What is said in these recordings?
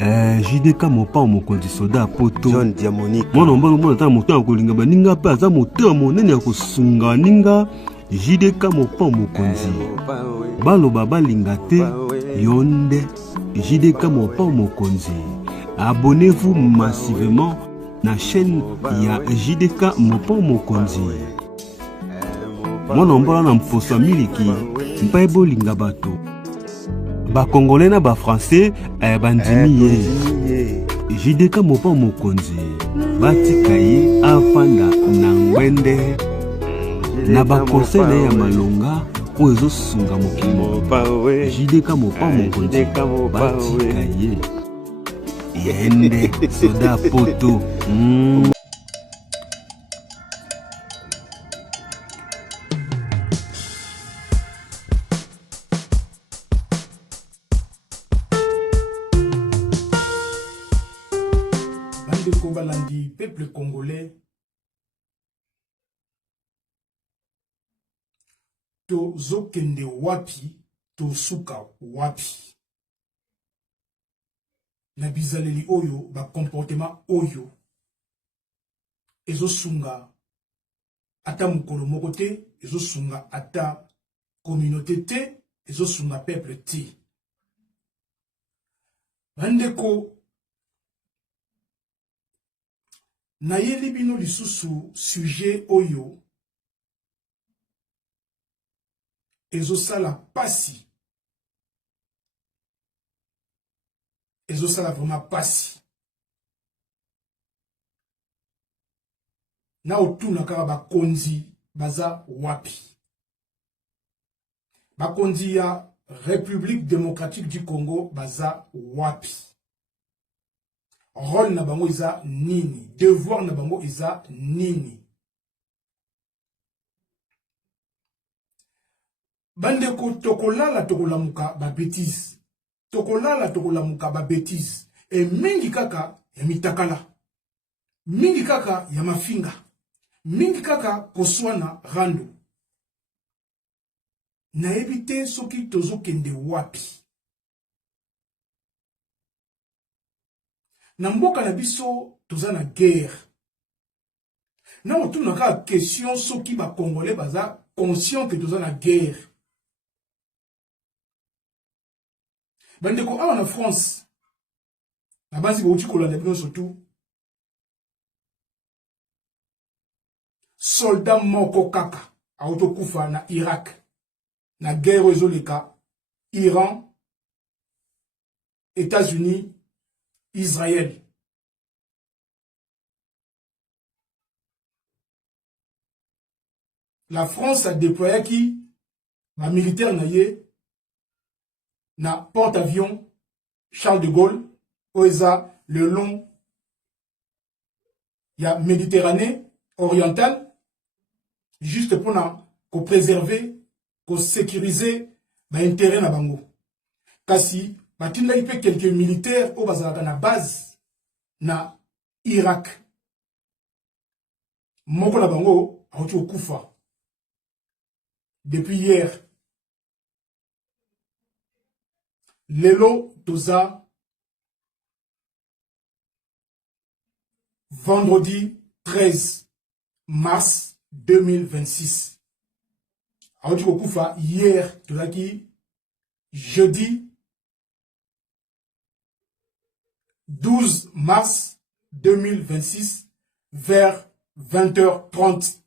JDK mopa mokonzi soda poto John Diamonique mwana mbalo mwana ta moto akolinga baninga pe aza moto monene akosunga ninga JDK mopa mokonzi baloba balinga te yonde JDK mopa mokonzi. Abonnez-vous massivement na chaîne ya JDK mopa mokonzi. Mwana mbalo na mposa miliki mpa ebolinga bato ba congolais na ba français bandimi ye JDK mopa mokonzi batika ye afanda na ngwende na ba conseil na ya malonga oyo ezosunga mokili. JDK mopa mokonzi batika ye yende soda poto Balandi, peuple congolais, to zokende wapi, to suka wapi. Na bizaleli oyo, ba comportement oyo, ezo sunga ata mukolo moko te, ezo sunga ata communauté te, ezo sunga peuple te. Bandeko, na yeli bino lisusu sujet oyo ezosala pasi, ezosala vraiment pasi. Na otuna kaka bakonzi baza wapi, bakonzi ya République démocratique du Congo baza wapi. Rôle na bango isa nini, devoir na bango isa nini. Bandeko tokolala tokolamuka ba bêtise, tokolala tokolamuka ba bêtise, e mingi kaka ya mitakala, mingi kaka ya mafinga, mingi kaka koswana rando. Na ebite soki tozo kende wapi. Na mboka na biso toza na guerre. Na otuna ka question soki ba congolais baza conscient que toza na guerre. Bandeko awa na France na basi bauti kolanda bino surtout soldat moko kaka auto kufa na Irak na guerre ezoleka Iran, États-Unis, Israël. La France a déployé qui la militaire na porte-avions Charles de Gaulle oeza le long ya Méditerranée orientale juste pour préserver, pour sécuriser l'intérêt na bango. Kasi batinda ipe quelques militaires au bazalaka na base na Irak. Moko na bango auti okufa depuis hier. Lelo toza vendredi 13 mars 2026. Auti okufa hier toza ki jeudi 12 mars 2026 vers 20h30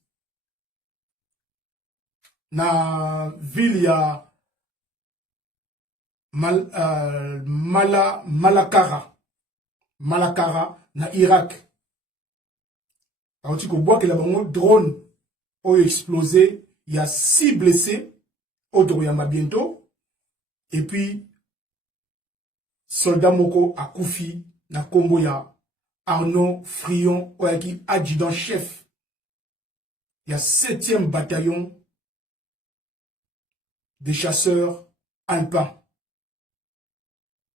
na ville ya Malakara na Irak. Alors, tu vois que la drone a explosé, il y a 6 blessés au Doroyama bientôt, et puis soldat moko a koufi na Kombo ya Arnaud Frion oyaki adjudant chef. Il y a 7e bataillon des chasseurs alpins.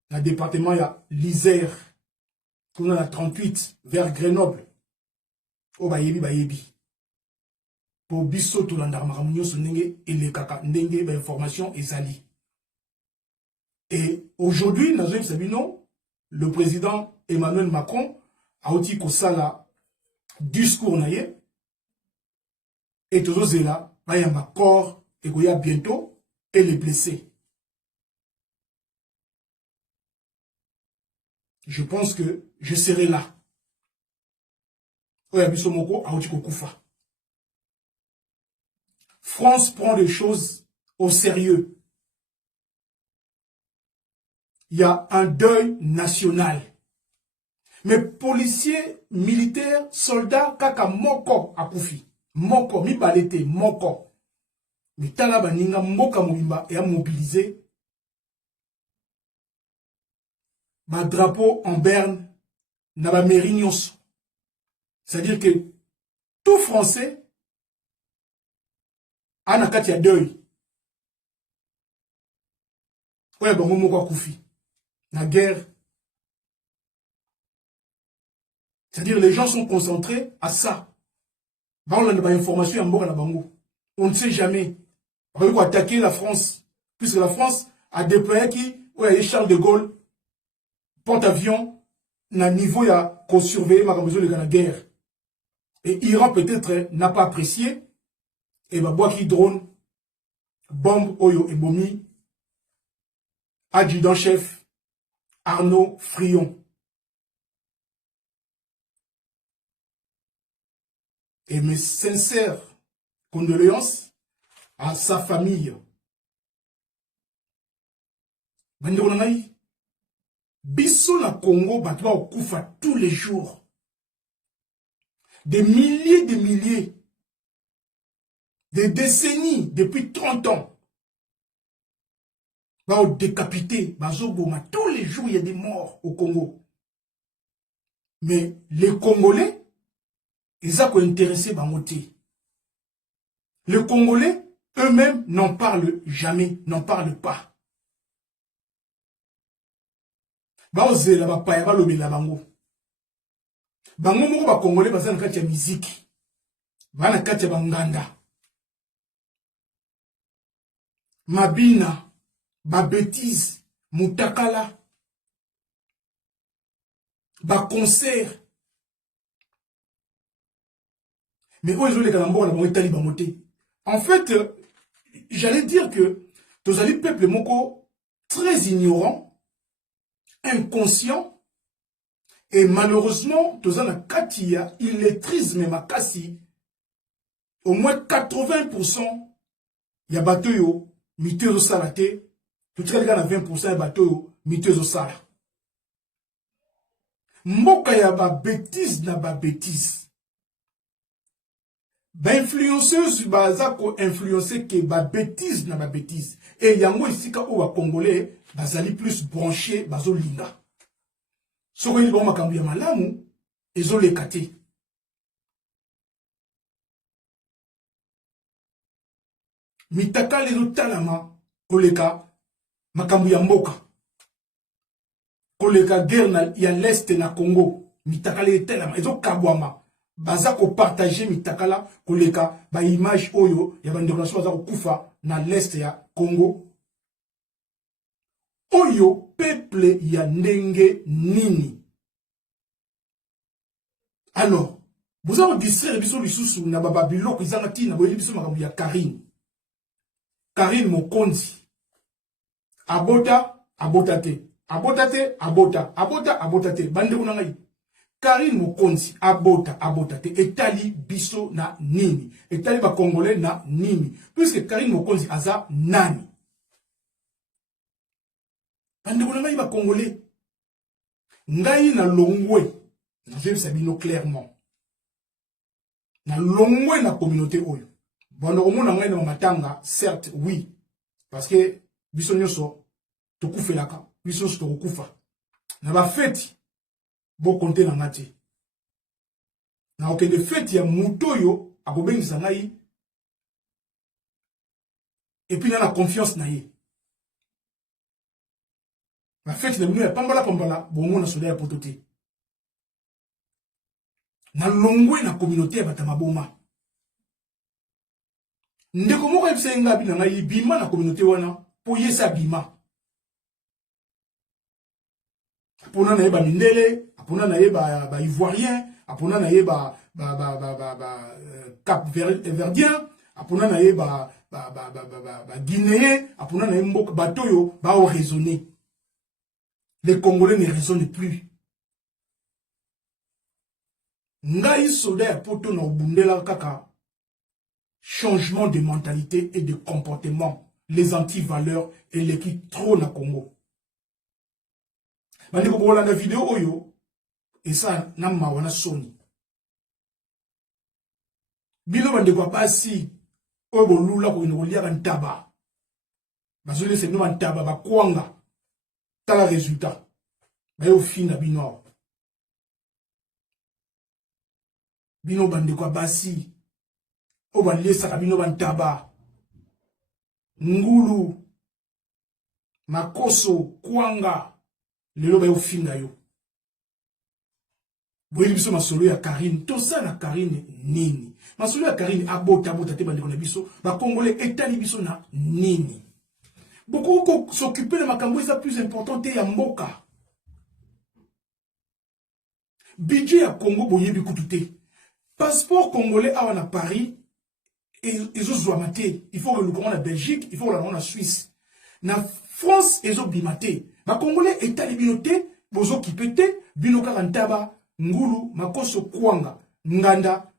Dans le département, il y a l'Isère, qu'on a 38 vers Grenoble. Oh, bayebi. Pour biso tout l'andarmaramunyo sonenge et les kaka ndenge ba information ezali. Et aujourd'hui, nous avons Sabino, le président Emmanuel Macron a aussi kosala discours naye et tous là il y a un corps et il y a bientôt et les blessés. Je pense que je serai là. France prend les choses au sérieux. Il y a un deuil national. Mais policiers, militaires, soldats, kaka moko akufi. Moko, mi balete, moko. Mais talaba ninga mboka mobimba et a mobilisé. Ma drapeau en berne, na ba mérignos. C'est-à-dire que tout Français a na kati ya deuil. Ouais, bon, moko akufi. La guerre. C'est-à-dire les gens sont concentrés à ça. On a des informations on ne sait jamais. On va attaquer la France. Puisque la France a déployé qui, ouais, Charles de Gaulle, porte-avions, n'a niveau qu'on surveille la guerre. Et Iran peut-être n'a pas apprécié. Et bah, bois qui drone, bombe, oyo et bomi, adjudant-chef, Arnaud Frion. Et mes sincères condoléances à sa famille. Bisso na Congo, batba au Koufa tous les jours. Des milliers, des décennies, depuis 30 ans. Ba au décapité, bazoboma, tous les jours il y a des morts au Congo. Mais les Congolais, ils ont intéressé Bangoté. Les Congolais, eux-mêmes, n'en parlent jamais, n'en parlent pas. Baoze la bapaya balobi la bango. Bango moko ba Congolais baza na kati ya musique. Bana kati ya banganda. Mabina, ba bêtise, mutakala, ba concert. Mais où ils ont les calambos, en fait, j'allais dire que tous les peuples moko très ignorants, inconscients, et malheureusement, tous les katia, illettrisme makasi, au moins 80%, il y a bateau, miteuse salate, tout les gars 20% de bateau, miteuse sala. Mboka ya ba bêtise na ba bêtise. Ben influenceuse bazako influencer que ba bêtise na ba bêtise et yango ici ka o ba congolais bazali plus branché bazo linga soko ni ba makambu ya malamu ezo lekate mitaka lezo talama koleka makambu ya mboka koleka guerre ya l'est na Congo mitaka le talama ezo kabwama baza ko partager mitakala koleka ba image oyo ya bandeko na baza ko kufa na l'est ya Congo oyo peuple ya ndenge nini. Alors vous avez distraire biso lisusu na ba biloko izanga tina boyebi biso makambu ya Karine Mokonzi abota te bandeko na ngai Karine Mokonzi abota te etali biso na nini etali ba Congolais na nini puisque Karine Mokonzi aza nani bandeko na ngai ba Congolais ngai na longwe je vais sabino clairement na longwe na communauté oyo bono omona ngai na matanga certes oui parce que biso nyoso tokufelaka biso tokufa na ba fête bon compter na ngati na oke de fête ya mutoyo akobengisa ngai et puis na confiance na ye la fête de ya pambala bongo na soda ya potote na longwe na communauté ya batamaboma ndeko moko ebisenga bi na ngai bima na communauté wana po yesa bima Apona na ye ba mindele, apona na ye ba ivoirien, apona na ye ba cap verdien, apona na ye ba guinéen, apona na ye mbok batoyo ba o raisonner. Les Congolais ne raisonnent plus. Ngai soda ya poto na obundela kaka changement de mentalité et de comportement, les anti-valeurs et les qui trop na Congo. Bandi ko bola na vidéo oyo et ça na mawana soni. Bino bandi ko pasi oyo bolula ko inolia kan taba. Bazole se no man taba ba kwanga. Tala résultat. Ba yo fin na bino. Bino bandi ko basi o ba lesa ka bino ban taba. Ngulu makoso kwanga lelo ba yo finga yo. Boye biso masolo ya Karine, to ça na Karine nini. Masolo ya Karine abota te bandi ko na biso, ba Congolais etali biso na nini. Beaucoup s'occuper de makambo ça plus important te ya mboka. Budget ya Congo boye bi kutute. Passeport congolais a na Paris et ils ont maté. Il faut que le commande à Belgique, il faut que la Suisse. Na France ils ont bimaté. Ba Congolais etali binoté, bozo kipete, binoka kantaba, ngulu, makoso kwanga, nganda,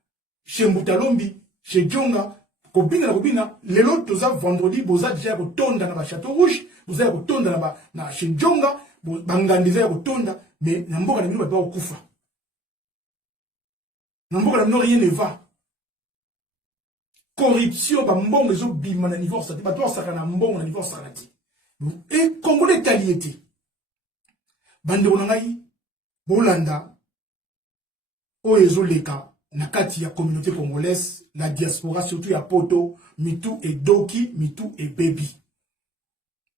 chez Mbutalombi, chez Djonga, kobina na kobina, lelo toza vendredi, boza déjà kotonda na ba Château Rouge, boza kotonda na chez Djonga, bangandiza kotonda, mais na mboka na bino ba okufa. Na mboka na bino rien ne va. Corruption, ba mbongo ezo bima na niveau sati, ba to saka na mbongo na niveau sanati. Et Congolais taliété. Bande ngai bolanda o ezoleka na kati ya communauté congolaise, la diaspora surtout ya poto, mitu et doki, mitu et baby.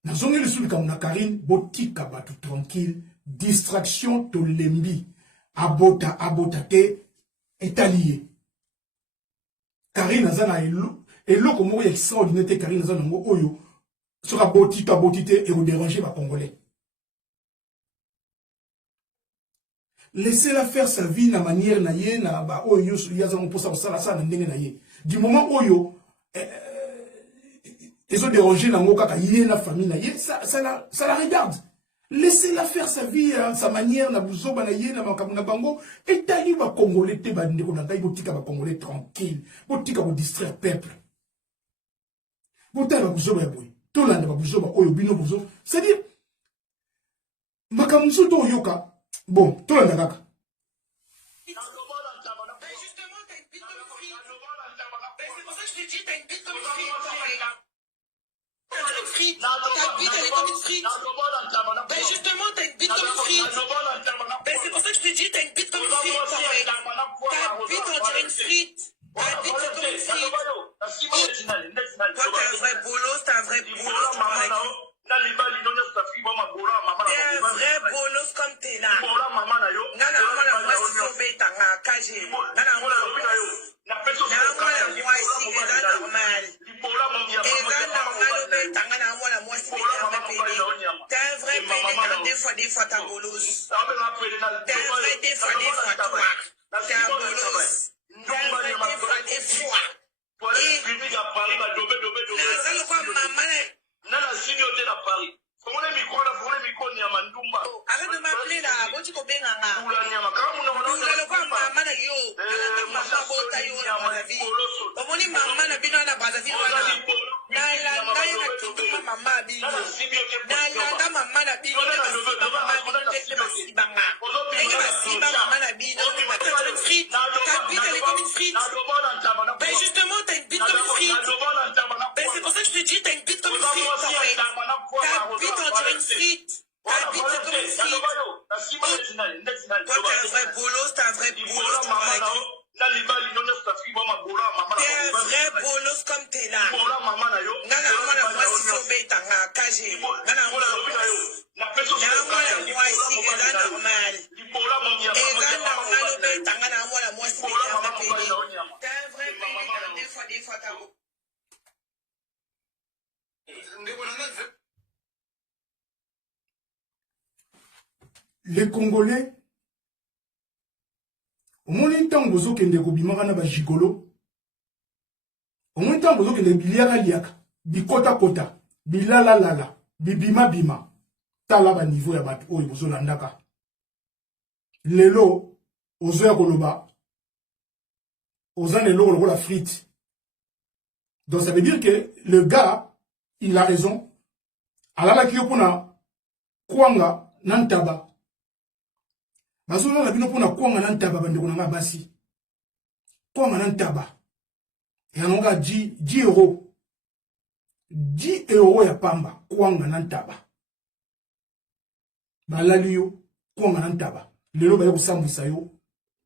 Na zongi le sulka na Karine botika batu tranquille, distraction to lembi, abota te etalié. Karine azana elo komo extraordinaire Karine azana ngo oyo sera botite et vous déranger ma Congolais. Laissez-la faire sa vie na manière na ye na ba oyo yaza pour ça na ndenge na ye. Du moment oyo ils ont dérangé na ngoka ka ye na famille na ye, ça la regarde. Laissez-la faire sa vie sa manière na buzoba na ye na makamu na bango et tali ba Congolais te ba ndeko na ngai botika ba Congolais tranquille, botika bo distraire peuple. Botala ba buzoba ya boy. Tolanda ba buzoba oyo bino buzo. C'est-à-dire makamu to yoka. Bon, tout le monde d'accord. Mais justement, t'as une bite comme une frite. C'est pour ça que je te dis, t'as une bite comme une frite. T'as une frite. Ta bite, elle est comme une frite. Mais justement, t'as une bite comme une frite. C'est pour ça que je te dis, t'as une bite comme une frite. Ta bite, on dirait une frite. Ta bite, c'est comme une frite. Toi, t'es un vrai bolos, t'es un vrai bolos. T'es un vrai bolos comme t'es là. Nana mwana mwasi sobetanga kaje. Nana mwana mwasi eza normal. Eza normal obetanga na mwana mwasi betanga pele. T'es un vrai pele quand des fois t'as bolos. T'es un vrai des fois toi. T'es un bolos. T'es un vrai des fois. Et nazalo kwa mama Nana sini hotel à Paris. Comment les micros là, vous les micros ni à Mandumba. Arrête de m'appeler là, bon tu connais nga. Oula ni à ma kamu na wana. Oula kwa mama na yo. Mama bota yo na Brazzaville. Omoni mama na bino na Brazzaville wana. Na ilanda yo na kituma mama bino. Na ilanda mama na bino na basiba mama bino na basibanga. Nenge basiba mama na bino na batatu une frite. Ta bite elle est comme une frite. Ben justement t'as une bite comme une frite. Ben c'est pour ça que je te dis t'as une bite comme une frite en fait. Ta bite on dirait une frite. Ta bite c'est comme une frite. Toi t'es un vrai bolos, t'es un vrai bolos, t'es un vrai bolos comme t'es là. Nana mwana mwasi sobetanga kaje. Nana mwana mwasi eza normal. Eza normal obetanga na mwana mwasi betanga pele. T'es un vrai pele quand des fois t'as beau. les Congolais, au moins un temps bozo kende ko bimaka na ba gigolo, au moins un temps bozo kende biliaka liaka, bikota kota, bilala lala, bibima bima, tala ba niveau ya bat oyo bozo landaka. Lelo ozo ya koloba, ozo lelo lokola frite. Donc ça veut dire que le gars, il a raison. Alala kiyo pona kwanga nantaba. Basouna la bino pona kwanga nantaba bande konanga basi. Kwanga nantaba. Et anonga 10 euros. 10 euros ya pamba kwanga nantaba. Balali yo kwanga nantaba. Lelo ba yo kusambisa yo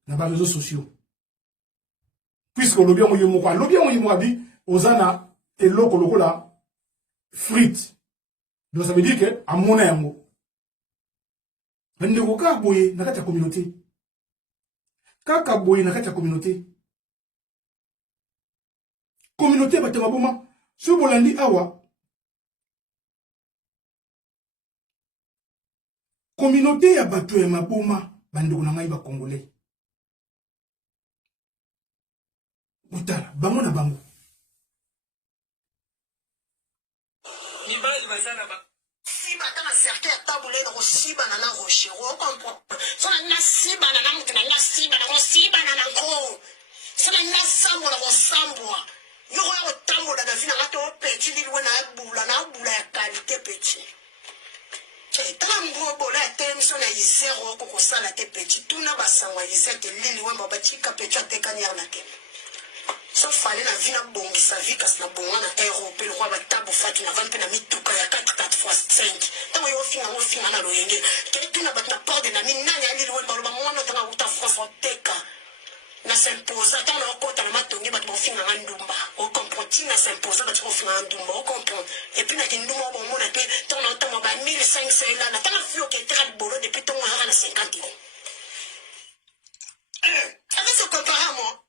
na ba réseaux sociaux. Puisque lobi yango yo moko, lobi yango yo moko bi ozana eloko lokola frites. Donc ça veut dire que à mon yango ndeko ka boye na kati ya communauté. Kaka boye na kati ya communauté. Communauté batema boma so bolandi awa. Communauté ya bato ya maboma bandeko na ngai ba congolais. Utala bango na bango. Siba kama cercle ya tabule na siba na rocher o comprend so na siba na mutu na siba na siba na ko so na sambo na sambo yo ya tambo na vina ngato petit lilwe na bula ya qualité petit tambo bola tension na zero ko sala te petit tuna basangwa izete lilwe mabachika petit atekanya na ke so fallait la vie na bongi sa vie kas na bonga na Europe le roi batabo fatu na vampe na mituka ya 4x5 tawo yo finga na loyenge ketu na batna porde na minanya ali lo ba mwana tanga uta France oteka na s'imposa tant na kota na matongi bat bo finga ndumba o comprendre na s'imposa bat bo finga ndumba o comprendre et puis na kindumba bo mona pe tant na tamo ba 1500 là na tanga fio ke tra bolo depuis ton na 50 ans avec ce comparament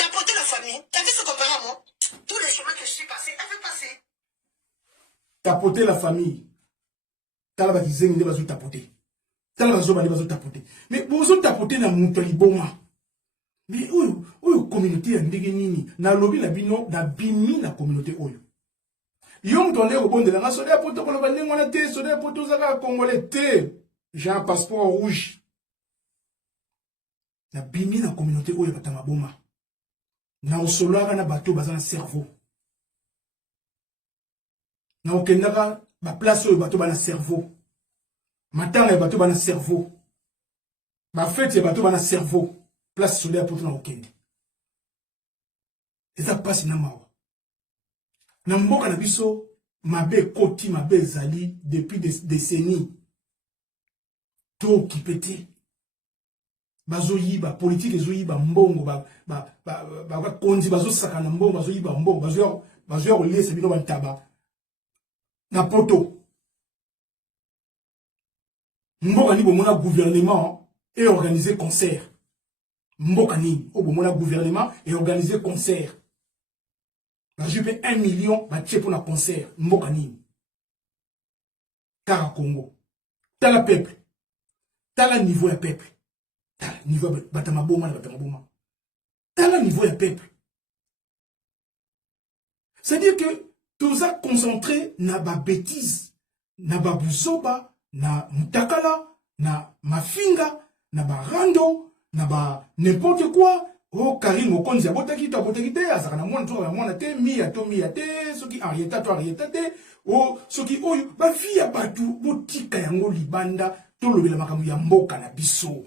tapoter la famille, t'as vu ce comparament? Tous les chemins que je suis passé, t'as fait passer. Tapoter la famille. T'as la bâtisse de bazo tapoter. T'as la bazo tapoter. Mais bozo tapoter na montoli boma. Mais oyo communauté ya ndenge nini na lobi na bino na bimi na communauté oyo. Yo mtonde ko bonde na soda poto ko bande ngona te soda poto zaka congolais te. J'ai un passeport rouge. Na bimi na communauté oyo batama boma. Na osoloaka na bato baza na cerveau. Na okendaka ba place oyo bato bana cerveau. Matanga ya bato bana cerveau. Ba fête ya bato bana cerveau. Place solaire poto na okende. Eza pasi na mawa. Na mboka na biso mabe koti mabe zali depuis des décennies. To kipete. Bazo yiba politique ezo yiba mbongo ba konzi bazo saka na mbongo bazo yiba mbongo bazo ya kolesa bino bantaba na poto mboka ni bomona gouvernement et organiser concert mboka ni o bomona gouvernement et organiser concert bazo pe 1 million ba tche pour na concert mboka ni Kara Congo tala peuple tala niveau ya peuple tala niveau batama boma na batama boma tala niveau ya peuple c'est-à-dire que tout ça concentré na ba bêtise na ba buzoba na mutakala na mafinga na ba rando na ba n'importe quoi o Karim Okonzi abotaki te azaka na mwana te mi atomi te soki arieta to arieta te o soki oyo ba fi ya batu botika yango libanda to lobela makambo ya mboka na biso.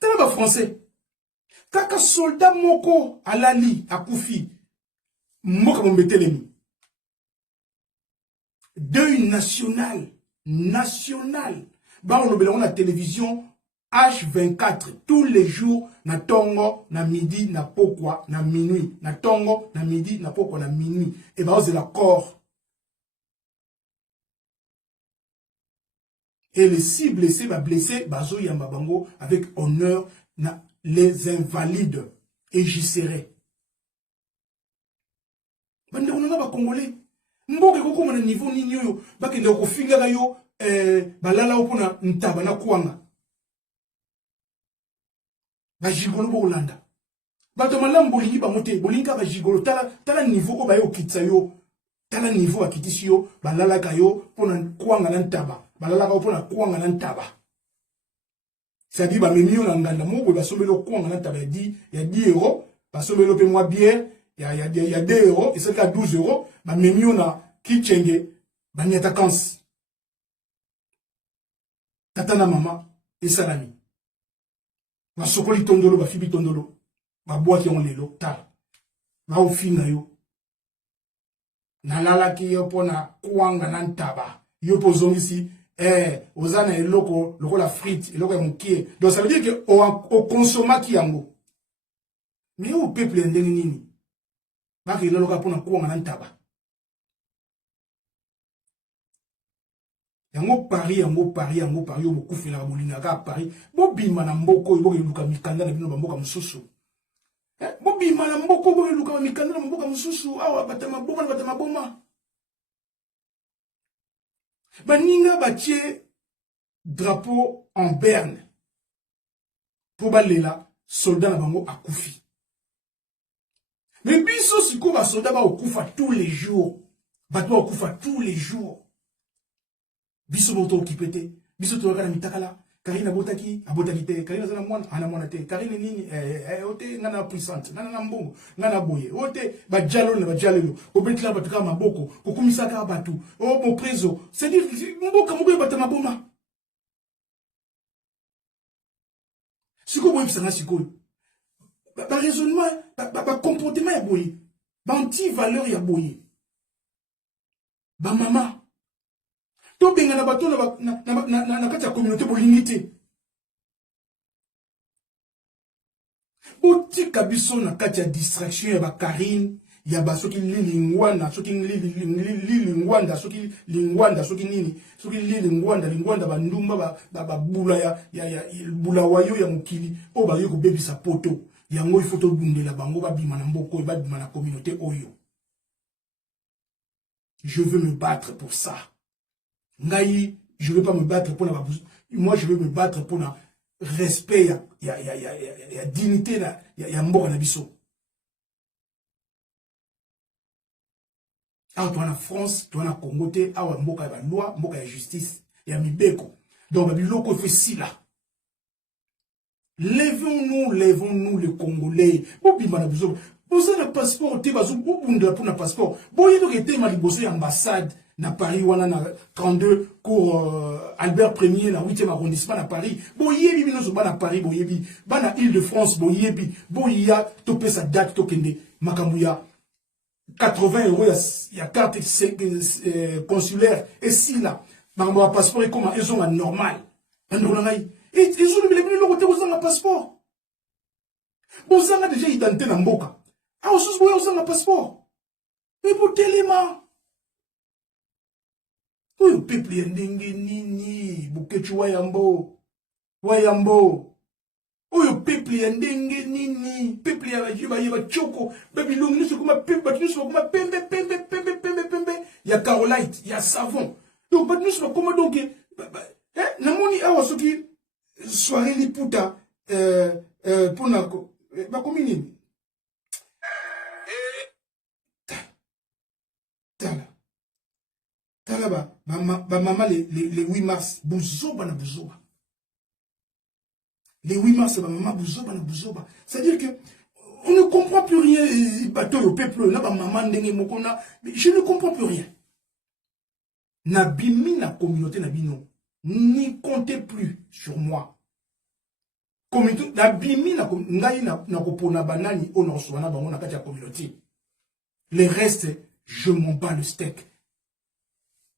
Tala ba français. Kaka soldat moko alali akufi. Mboka mombetelemi. Deuil national. Ba on lobela na télévision H24 tous les jours na tongo na midi na pokwa na minuit na tongo na midi na pokwa na minuit et ba la corps. Et les 6 blessés, bazo yamba bango avec honneur na les invalides et j'y serai. Bande on a ba congolais. Mboke koko na niveau nini yo bakende ko finga yo balala opona ntaba na kuanga ba jigolo bo Holanda bato malamu bolingi bamote bolinga ba jigolo tala niveau ko ba yo kitsa yo tala niveau akitisi yo balala kayo pona kuanga na ntaba balala ka pona kuanga na ntaba c'est-à-dire ba memi yo na nganda mo ba somelo kuanga na ntaba ya 10 euros ba somelo pe moi bière ya 2 euros et c'est qu'à 12 euros ba memi yo na kichenge ba nyata kans tata na mama et salami ba sokoli tondolo ba fibi tondolo ba boaki on lelo ta ba ofinga yo na lala ki yo pona kuanga na ntaba yo pozongisi ozana eloko lokola frite eloko ya mukie donc ça veut dire que o consomma ki yango mais au peuple ndenge nini ba ke loka pona kuanga na ntaba yango Paris yo bokufela ka bolinga ka Paris bobima na mboko bo luka mikanda na bino ba mboka mususu bobima na mboko bo luka mikanda na mboka mususu awa batama boma baninga batie drapeau en berne pour balela soldat na bango akufi mais biso siko ba soldat ba okufa tous les jours bato okufa tous les jours biso boto okipete biso to kana mitakala karina botaki abotaki te karina zana mwana ana mwana te karina nini ote ngana puissante ngana mbongo ngana boye ote ba jalo obetla batuka maboko kokumisa ka batu o mo preso c'est dire mboka moko bata maboma siko boye bisanga siko ba raisonnement ba comportement ya boye ba anti valeur ya boye ba mama to benga na bato na kati ya communauté bolingité otika biso na kati ya distraction ya bakarine ya basoki lilingwanda soki lilingwanda soki lingwanda soki nini soki lingwanda bandumba babula ya bula wayo ya mokili o ba yo ko bebisa poto yango il faut to bundela bango babima na mboko babima na communauté oyo. Je veux me battre pour ça. Ngaï, je ne veux pas me battre pour la... Moi, je veux me battre pour le respect, la dignité, la mort en abisso. Alors, tu as la France, tu as la Congo, tu as la loi, tu as la justice, il y a Mibeko. Donc, il y a fait si là. Lèvons-nous les Congolais. Vous avez un passeport, vous avez un passeport. Vous avez un ambassade. Na Paris wana na 32 cours Albert Ier na 8e arrondissement na Paris boyebi bino zo bana Paris boyebi bana Île-de-France boyebi boya topé sa date tokende makambu ya 80 € ya carte consulaire et si là makambu ya passeport comme ils ont normal ndolo ngai et ils ont le côté aux un passeport bozanga déjà identité na mboka ah osus boya aux un passeport mais pour téléma oyo peuple ya ndenge nini bukechu wayambo oyo peuple ya ndenge nini peuple ya bajiba choko babilongi niso kuma peuple batinuso kuma pembe ya carolite ya savon donc batinuso kuma donc namoni awa soki soirée liputa pona ba komini maman les 8 mars buzoba na buzoba les 8 mars maman buzoba na buzoba c'est-à-dire que on ne comprend plus rien bateau au peuple là maman ndenge mokona je ne comprends plus rien na bimi na communauté na bino n'y comptez plus sur moi communauté na bimi na ngai na kopona banani on reçoit na bango na kati ya communauté les restes je m'en bats le steak.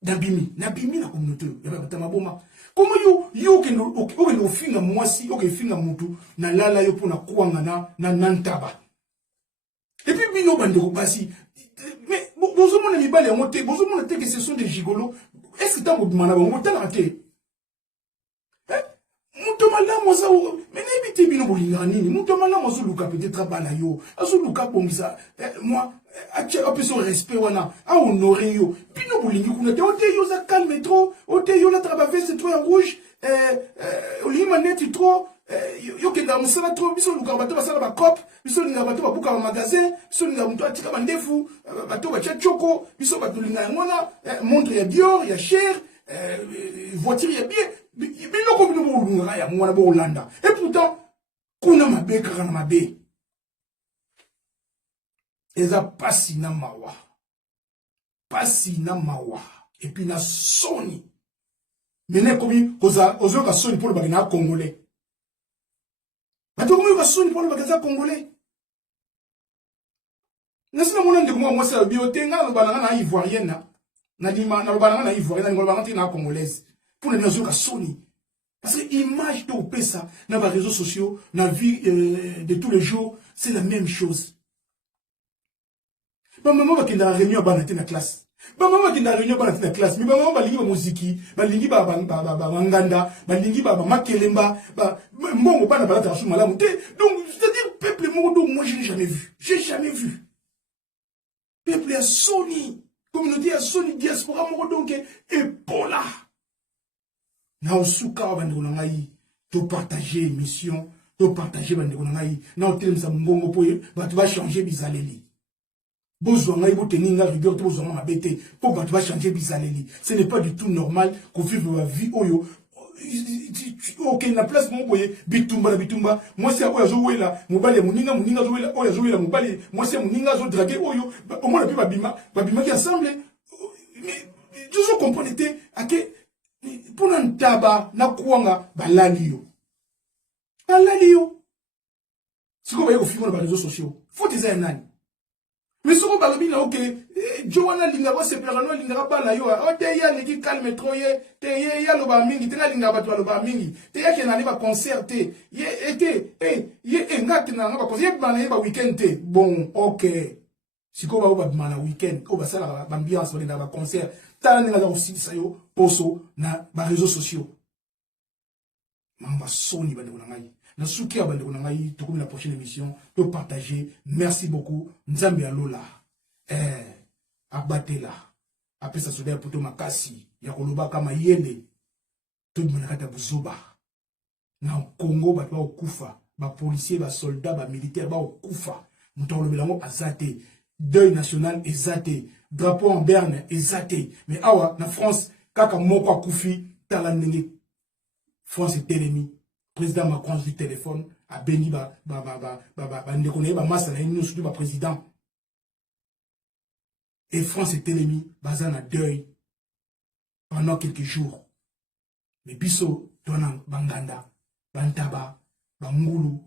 Nabimi na communauté ya batama boma comment yo kendo finga mwasi finga mutu na lala yo pona kuanga na nantaba et puis bino bandeko basi mais bozo mona mibale ya moté bozo mona te que ce sont des gigolos est-ce que tant bobima na bango tala te Muto malamu za mene biti bino bolinga nini muto malamu zo luka peut-être bana yo azo luka bongisa moi a besoin respect wana a honorer yo bino bolingi kuna te ote yo za calme trop ote yo la travailler c'est trop en rouge olima net trop yo kenda musala trop biso luka bato basala ba cop biso linga bato babuka ba magasin biso linga muto atika bandefu bato ba choko biso bato linga ngona montre ya Dior ya Cher voiture ya bien biloko bino bolunga ya mwana bolanda et pourtant kuna mabe kaka na mabe eza pasi na mawa et puis na soni mene komi koza ozoka soni pour le bagana congolais bato komi ka soni pour le bagana congolais nasina mona ndeko moi ça biotenga no balanga na ivoirienne na dima na balanga na ivoirienne na balanga na congolaise pour les nations Sony. Parce que l'image de Opesa dans les réseaux sociaux, dans la vie de tous les jours, c'est la même chose. Maman va qu'il y a une réunion dans la classe. Maman va qu'il y a une réunion dans la classe. Mais maman va lire la musique, va lire la manganda, va lire la makelemba, bon, pas la balade à la soumala. Donc, c'est-à-dire, peuple mondo, moi, je n'ai jamais vu. J'ai jamais vu. Peuple à Sony, communauté à Sony, diaspora mondo, donc, et pour là. Na osuka bandeko na ngai to partager mission to partager bandeko na ngai na otelemisa mbongo poye bato ba changer bizaleli bozwa ngai boteninga rigueur to bozwa mabete po bato ba changer bizaleli. Ce n'est pas du tout normal qu'on vive la vie oyo ok na place mon boye bitumba na bitumba moi c'est oyo zo wela mobali muninga zo wela oyo zo wela mobali moi c'est muninga zo draguer oyo au moins la pi babima qui ensemble mais toujours comprendre à que pour un tabac, na kuanga, balalio. C'est comme vous filmez dans les réseaux sociaux. Faut des années. Mais ce qu'on parle bien, ok, Joanna Lingaba, c'est Perano Lingaba, la yo, oh, te ya, les calme trop, te ya, lo ba mingi, te na Lingaba, lo ba mingi, te ya, qui n'a pas concert, te, ngat, n'a pas concert, ba week-end, te, bon, ok. Si qu'on va au week-end, on va ça, l'ambiance, on va concert. Tala nga aussi sayo poso na ba réseaux sociaux. Mamba soni bandeko na ngai. Na suki bandeko na ngai to comme la prochaine émission to partager. Merci beaucoup. Nzambe alola. Abatela. Apesa soda poto makasi ya koloba kama yende. To mona buzoba. Na Congo ba to okufa, ba policier, ba soldat, ba militaire ba okufa. Muto lobelango azate. Deuil national ezate. Drapeau en berne, exaté. Mais awa, na France, kaka moko akufi, talandenge. France est ennemi. Président Macron du téléphone, a béni ndekone ba massa na nous surtout ba président. Et France est ennemi, bazana deuil pendant quelques jours. Mais biso, dona banganda, bantaba, bangulu,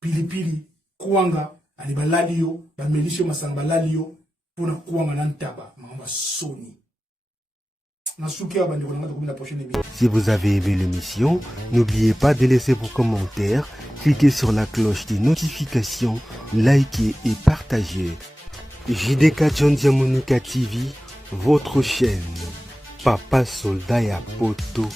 pilipili, kuanga, ali balalio, ba melisio masanga balalio. Si vous avez aimé l'émission, n'oubliez pas de laisser vos commentaires, cliquez sur la cloche des notifications, likez et partagez. JDK John Diamonika TV, votre chaîne. Papa Soldat ya Poto.